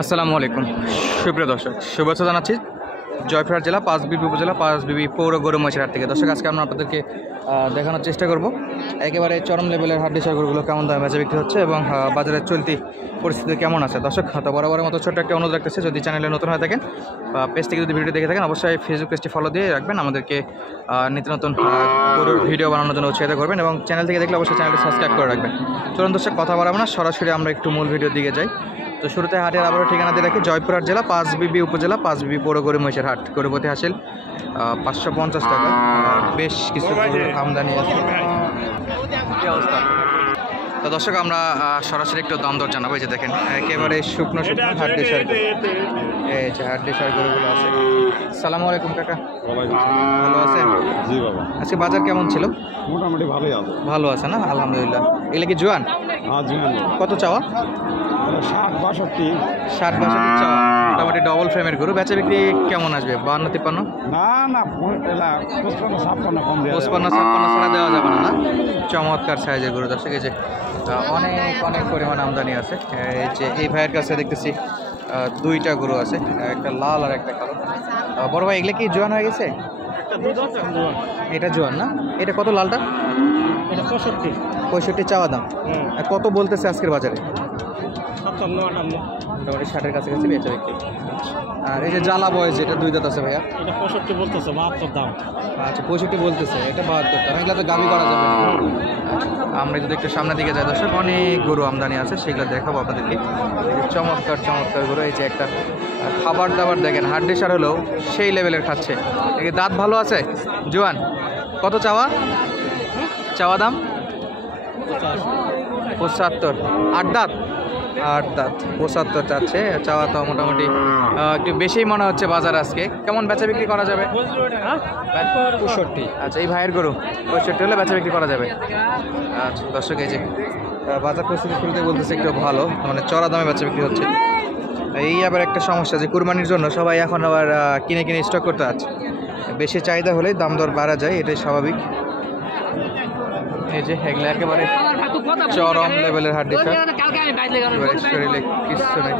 আসসালামু আলাইকুম সুপ্রিয় দর্শক, শুভেচ্ছা জানাচ্ছি জয়পুরহাট জেলা পাঁচবিবি উপজেলা পাঁচবিবি পৌর গরু মহিষের হাট থেকে। দর্শক, আজকে আমরা আপনাদেরকে দেখানোর চেষ্টা করব একেবারে চরম লেভেলের হাড্ডিসার গরুগুলো কেমন দামে বেচা বিক্রি হচ্ছে এবং বাজারের চলতি পরিস্থিতি কেমন আছে। দর্শক, তো বরাবরের মতো ছোট্ট একটা অনুরোধ রাখতেছে, যদি চ্যানেলে নতুন হয়ে থাকেন বা পেজ থেকে যদি ভিডিও দেখে থাকেন, অবশ্যই ফেসবুক পেজটি ফলো দিয়ে রাখবেন। আমাদেরকে নিত্য নতুন গরুর ভিডিও বানানোর জন্য উৎসাহিত করবেন এবং চ্যানেল থেকে দেখলে অবশ্যই চ্যানেলটি সাবস্ক্রাইব করে রাখবেন। চলুন দর্শক, কথা বাড়াবো না, সরাসরি আমরা একটু মূল ভিডিওর দিকে যাই। তো শুরুতে হাটের আবারও ঠিকানা দিয়ে রাখি, জয়পুরহাট জেলা পাঁচবিবি উপজেলা পাঁচবিবি পৌর গরু মহিষের হাট। গরুপতি হাসিল 550 টাকা। বেশ কিছু আমদানি আছে। তো দর্শক, আমরা সরাসরি একটু দাম দর জানাবো। এই যে দেখেন, একেবারে শুকনো শুকনো হাড্ডিসার, এই যে হাড্ডিসার গরুগুলো আছে। আসসালামু আলাইকুম কাকা, ভালো আছেন? জি বাবা। আজকে বাজার কেমন ছিল? মোটামুটি ভালোই আছে। ভালো আছে না, আলহামদুলিল্লাহ। এগুলো কি জোয়ান? হ্যাঁ জুয়ান। কত চাওয়া? 60-62 চাওয়া। মোটামুটি ডবল ফ্রেমের গরু। বেচা বিক্রি কেমন আসবে? 52-53? না না, 55-56 কম দেওয়া যাবে। 55-56 ছাড়া দেওয়া যাবে না। চমৎকার সাইজের গরু দর্শক, এই যে অনেক পরিমাণ আমদানি আছে। এই যে এই ভাইয়ের কাছে দেখতেছি দুইটা গরু আছে, একটা লাল আর একটা কালো। বড় ভাই, এগুলো কি জোয়ান হয়ে গেছে? এটা জোয়ান না? এটা কত লালটা? এটা 65 চাওয়া দাম। কত বলতেছে আজকের বাজারে? 57-58। মোটামুটি 60-এর কাছাকাছি বেচা বিক্রি। আর এই যে জ্বালা বয়স, যেটা দুই দাঁত আছে ভাইয়া, এটা 65 বলতেছে, 72 দাম। আচ্ছা 65 বলতেছে, এটা 72 দাম। এগুলো তো গাবি করা যাবে না। আমরা যদি একটু সামনের দিকে যাই দর্শক, অনেক গরু আমদানি আছে, সেগুলো দেখাবো আপনাদেরকে। চমৎকার গরু। এই যে একটা খাবার দাবার দেখেন, হাড্ডিসার হলেও সেই লেভেলের খাচ্ছে। এই দাঁত ভালো আছে, জোয়ান। কত চাওয়া দাম? 75। 8 দাঁত 75 চাচ্ছে চাওয়া। তো মোটামুটি একটু বেশিই মনে হচ্ছে বাজার আজকে। কেমন বেচা বিক্রি করা যাবে? 65। আচ্ছা, এই ভাইয়ের গরু 65 হলে বেচা বিক্রি করা যাবে। আচ্ছা দর্শক, এই যে বাজার পরিস্থিতি শুরুতে বলতেছে একটু ভালো, মানে চড়া দামে বেচা বিক্রি হচ্ছে। এই আবার একটা সমস্যা যে কুরবানির জন্য সবাই এখন আবার কিনে স্টক করতে আছে। বেশি চাহিদা হলেই দাম দর বাড়া যায়, এটাই স্বাভাবিক। এই যে এগুলো একেবারে চরম লেভেলের হাড্ডিসার, শরীরে কিছু নেই।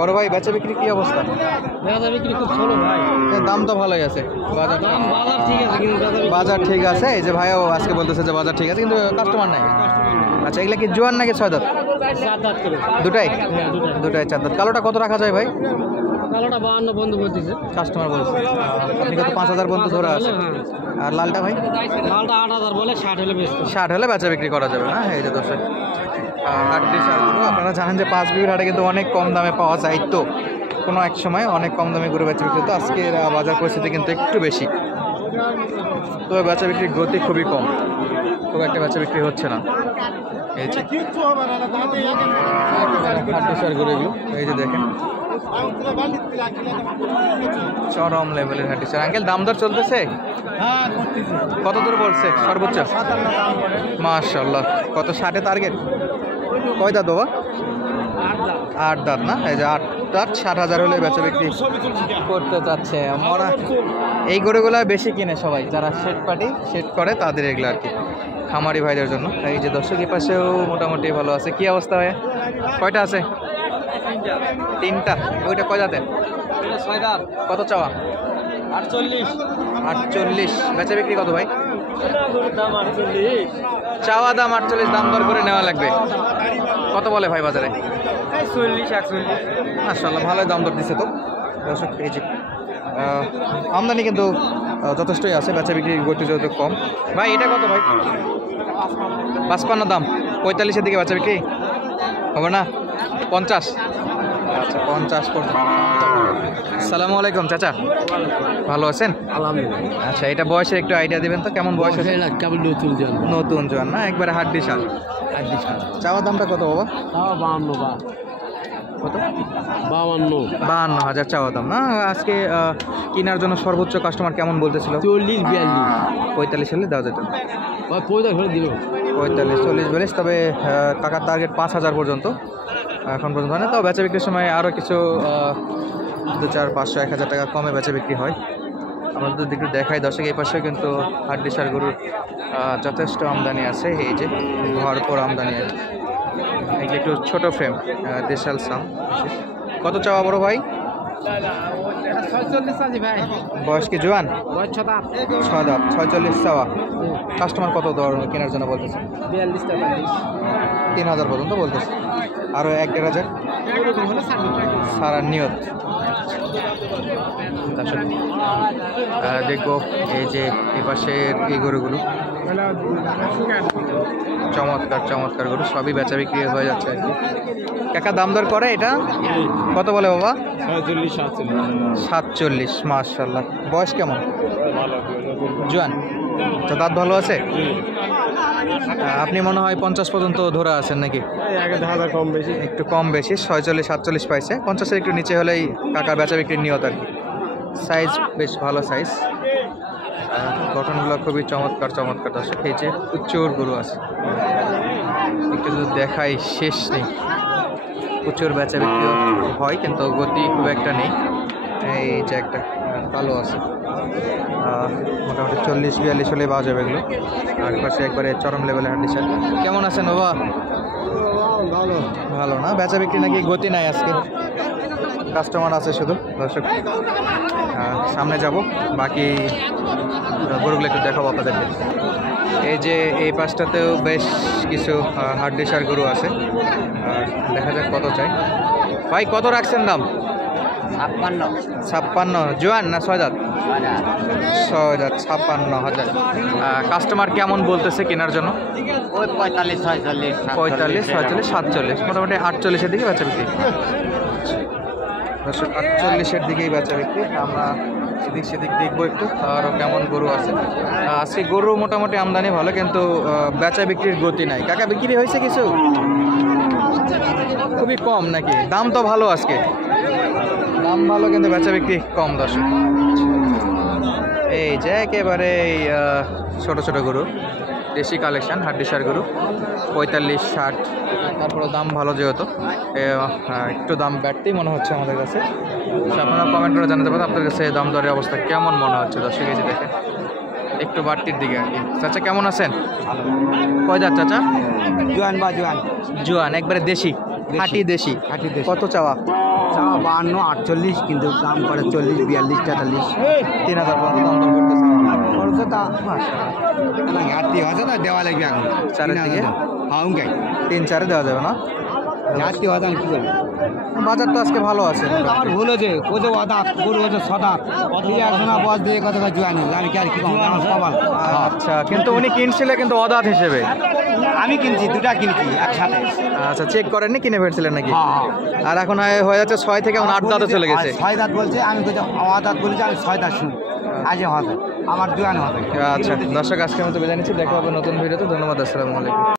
বড় ভাই, বেচা বিক্রি কি অবস্থা? বেচা বিক্রি খুব ভালো ভাই। দাম তো ভালোই আছে, বাজার ঠিক আছে, কিন্তু বাজার ঠিক আছে। এই যে ভাইও আজকে বলতেছে যে বাজার ঠিক আছে, কিন্তু কাস্টমার নাই। আচ্ছা, এগুলা কি জোয়ান নাকি 6 দাঁত? 4 দাঁত করে। দুটাই 4 দাঁত। কালোটা কত রাখা যায় ভাই? কালোটা 52 বন্ধু বলতেছে, কাস্টমার বলছে। আপনি কত 5000 বন্ধু ধরে আছে? আর লালটা ভাই? লালটা 8000 বলে, 60 হলে বেশ। 60 হলে বেচা বিক্রি করা যাবে না। এই যে দর্শক, আপনারা জানেন যে পাঁচবিবির হাটে কিন্তু অনেক কম দামে পাওয়া যায়। তো কোনো এক সময় অনেক কম দামে গরু বেচা বিক্রি হতো, আজকে বাজার পরিস্থিতি কিন্তু একটু বেশি। তো বেচা বিক্রির গতি খুবই কম, খুব একটা বেচা বিক্রি হচ্ছে না। এই যে হাড্ডিসার গরু এগুলো, এই যে দেখেন চরম লেভেলের হাড্ডিসার। আঙ্কেল, দাম দর চলতেছে? কত দূর বলছে সর্বোচ্চ? মাশাআল্লাহ। কত? 60-এ টার্গেট? কয় দাঁত বাবা? 8 দাঁত না? এই যে 8 দাঁত, 60,000 হলে বেচা বিক্রি করতে চাচ্ছে। মরা এই গরুগুলো বেশি কিনে সবাই, যারা শেড করে তাদের এগুলো আর কি, খামারি ভাইদের জন্য। এই যে দর্শক, এই পাশেও মোটামুটি ভালো আছে। কি অবস্থা হয়? কয়টা আছে? 3টা। ওইটা কয় দাঁতের? 6 দাঁত। কত চাওয়া? 48। বেচা বিক্রি কত ভাই? চাওয়া দাম 48, দাম দর করে নেওয়া লাগবে। কত বলে ভাই বাজারে? 40-41। মাশাআল্লাহ, ভালোই দাম দর দিচ্ছে তো দর্শক। এই যে আমদানি কিন্তু যথেষ্টই আছে, বেচা বিক্রির গতি যত কম। ভাই এটা কত ভাই? 55 দাম। 45-এর দিকে বেচা বিক্রি হবে না? 50। আচ্ছা 50 পড়বে। আসসালামু আলাইকুম চাচা, ভালো আছেন? আলহামদুলিল্লাহ। আচ্ছা, এটা বয়সের একটু আইডিয়া দিবেন তো, কেমন বয়স আছে? কেমন নতুন জোয়ান না, একবারে হাড্ডিসার। চাওয়া দামটা কত বাবা? 52 কত? 52,000 চাওয়া দাম না। আজকে কেনার জন্য সর্বোচ্চ কাস্টমার কেমন বলতেছিল? 40-42। 45 হলে দেওয়া যেত। 45 হলে দিব। 45-40-42। তবে টাকার টার্গেট 5000 পর্যন্ত এখন পর্যন্ত হয় না। তাও বেচা বিক্রির সময় আরও কিছু 200-500-1000 টাকা কমে বেচা বিক্রি হয়। আমরা যদি একটু দেখাই দর্শক, এই পাশেও কিন্তু হাড্ডিসার গরুর যথেষ্ট আমদানি আছে। এই যে ভরপুর আমদানি আছে। এগুলো একটু ছোট ফ্রেম, দেশাল সাম। কত চাওয়া বড় ভাই? 46 আছে ভাই। বয়স কি জোয়ান? বয়স 6 দাঁত। 6 দাঁত, 46 চাওয়া। কাস্টমার কত দর কেনার জন্য বলতেছে? 42 টাকা। 3000 পর্যন্ত বলতেছে। আরও 1-1.5 এরকম হলে সারার নিয়ত। দর্শক দেখবো এই যে এই পাশের এই গরুগুলো, চমৎকার চমৎকার গরু, সবই বেচা বিক্রি হয়ে যাচ্ছে আর কি। কাকা দাম দর করে এটা কত বলে বাবা? 47। মাশাআল্লাহ। বয়স কেমন? জোয়ান। তো দাঁত ভালো আছে? আপনি মনে হয় 50 পর্যন্ত ধরে আছেন নাকি? কম বেশি। একটু কম বেশি, 46-47 পাইছে। 50-এর একটু নিচে হলেই কাকার বেচা বিক্রির নিয়ত আর কি। সাইজ বেশ ভালো সাইজ, গঠনগুলো খুবই চমৎকার চমৎকার। দর্শক এই যে প্রচুর গরু আছে, একটু যদি দেখাই শেষ নেই। প্রচুর বেচা বিক্রি হয় কিন্তু গতি খুব একটা নেই। এই যে একটা ভালো আছে, মোটামুটি 40-42 হলে পাওয়া যাবে এগুলো। আর পাশে একবারে চরম লেভেলের হান্ডি শার্ট। কেমন আছেন বাবা? ভালো। ভালো না? বেচা বিক্রি নাকি গতি নাই আজকে? কাস্টমার আছে শুধু। দর্শক সামনে যাব, বাকি গরুগুলো একটু দেখাবো আপনাদেরকে। এই যে এই পাশটাতেও বেশ কিছু হাড্ডিসার গরু আছে, আর দেখা যাক কত চাই। ভাই কত রাখছেন দাম? 56। জোয়ান না 6 দাঁত? 6 দাঁত, 56,000। কাস্টমার কেমন বলতেছে কেনার জন্য? ওই 45 46 45, 46, 47, মোটামুটি 48-এর দিকে বেচা বিক্রি। 48-এর দিকেই বেচা বিক্রি। আমরা এদিক সেদিক দেখবো একটু আরও কেমন গরু আছে। আজকে গরু মোটামুটি আমদানি ভালো, কিন্তু বেচা বিক্রির গতি নাই। কাকা বিক্রি হয়েছে কিছু? খুবই কম নাকি? দাম তো ভালো আজকে, দাম ভালো কিন্তু বেচা বিক্রি কম। দর্শক এই যে একেবারে ছোট ছোট গরু, দেশি কালেকশন হাড্ডিসার গরু, 45-60। তারপরে দাম ভালো যেহেতু একটু দাম বাড়তেই মনে হচ্ছে আমাদের কাছে। আপনারা কমেন্ট করে জানাতে পারেন আপনাদের কাছে দাম দরের অবস্থা কেমন মনে হচ্ছে। দর্শক এই যে দেখেন একটু বাড়তির দিকে আর কি। চাচা কেমন আছেন? কয় দাঁত চাচা? জোয়ান বা জোয়ান। জোয়ান, একবারে দেশি, খাঁটি দেশি। কত চাওয়া? 52 48, কিন্তু দাম করে 40 42 43। 3000 পর্যন্ত দাম দর করতেছে। খরচ তা মাশাআল্লাহ। ঘাটতি আছে না, দেওয়া লাগবে এখন চারের দিকে? হ্যাঁ 3-4 দেওয়া যাবে না? ঘাটতি হয় কি করবে? বাজার তো আজকে ভালো আছে। আমার ভুল হয়েছে, ও যে অদাত গরু হচ্ছে সদাত, একজনা বস দিয়ে কত জোয়ানি, আমি কি আর কি কম আমার সবাল। আচ্ছা, কিন্তু উনি কিনছিলে কিন্তু অদাঁত হিসেবে? আমি কিনছি, দুটা কিনছি একসাথে। আচ্ছা, চেক করেননি, কিনে ফেলছিলেন নাকি? হ্যাঁ। আর এখন হয়ে যাচ্ছে 6 থেকে 8 দাঁতে চলে গেছে। 6 দাঁত বলছে, আমি বলছি অদাত বলেছি, আমি 6 দাঁত শুনি আজ হবে আমার জোয়ানি হবে। আচ্ছা দর্শক, আজকের মতো বিদায় নিচ্ছি, দেখা হবে নতুন ভিডিওতে। ধন্যবাদ, আসসালামু আলাইকুম।